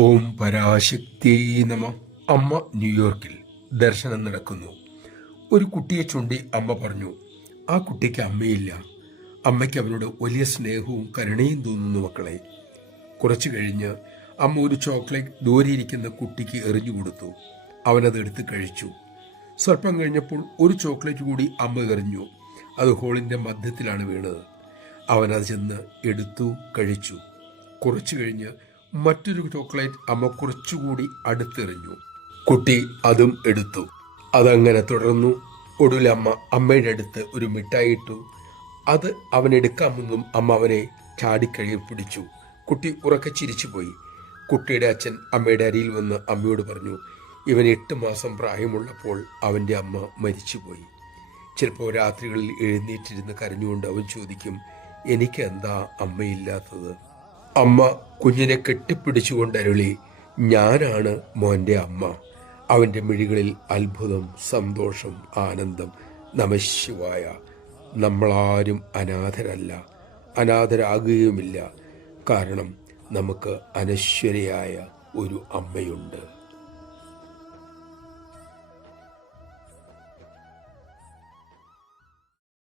ഓം പരാശക്തി നമ. അമ്മ ന്യൂയോർക്കിൽ ദർശനം നടക്കുന്നു. ഒരു കുട്ടിയെ ചൂണ്ടി അമ്മ പറഞ്ഞു, ആ കുട്ടിക്ക് അമ്മയില്ല. അമ്മയ്ക്ക് അവനോട് വലിയ സ്നേഹവും കരുണയും തോന്നുന്നു മക്കളെ. കുറച്ചു കഴിഞ്ഞ് അമ്മ ഒരു ചോക്ലേറ്റ് ദൂരെയിരിക്കുന്ന കുട്ടിക്ക് എറിഞ്ഞു കൊടുത്തു. അവനത് എടുത്ത് കഴിച്ചു. സ്വല്പം കഴിഞ്ഞപ്പോൾ ഒരു ചോക്ലേറ്റ് കൂടി അമ്മ എറിഞ്ഞു. അത് ഹോളിൻ്റെ മധ്യത്തിലാണ് വീണത്. അവനത് ചെന്ന് എടുത്തു കഴിച്ചു. കുറച്ചു കഴിഞ്ഞ് മറ്റൊരു ചോക്ലേറ്റ് അമ്മ കുറച്ചുകൂടി അടുത്തെറിഞ്ഞു. കുട്ടി അതും എടുത്തു. അതങ്ങനെ തുടർന്നു. ഒടുവിൽ അമ്മ അമ്മയുടെ അടുത്ത് ഒരു മിഠായി ഇട്ടു. അത് അവൻ എടുക്കാമെന്നും അമ്മ അവനെ ചാടിക്കഴിയിൽ പിടിച്ചു. കുട്ടി ഉറക്കെ ചിരിച്ചുപോയി. കുട്ടിയുടെ അച്ഛൻ അമ്മയുടെ അരിയിൽ വന്ന് അമ്മയോട് പറഞ്ഞു, ഇവൻ 8 മാസം പ്രായമുള്ളപ്പോൾ അവൻ്റെ അമ്മ മരിച്ചുപോയി. ചിലപ്പോൾ രാത്രികളിൽ എഴുന്നേറ്റിരുന്ന് കരഞ്ഞുകൊണ്ട് അവൻ ചോദിക്കും, എനിക്ക് എന്താ അമ്മയില്ലാത്തത്? അമ്മ കുഞ്ഞിനെ കെട്ടിപ്പിടിച്ചുകൊണ്ട് അരുളി, ഞാനാണ് മോൻ്റെ അമ്മ. അവൻ്റെ മിഴികളിൽ അത്ഭുതം, സന്തോഷം, ആനന്ദം. നമഃശിവായ. നമ്മളാരും അനാഥരല്ല, അനാഥരാകുകയുമില്ല. കാരണം നമുക്ക് അനശ്വരയായ ഒരു അമ്മയുണ്ട്.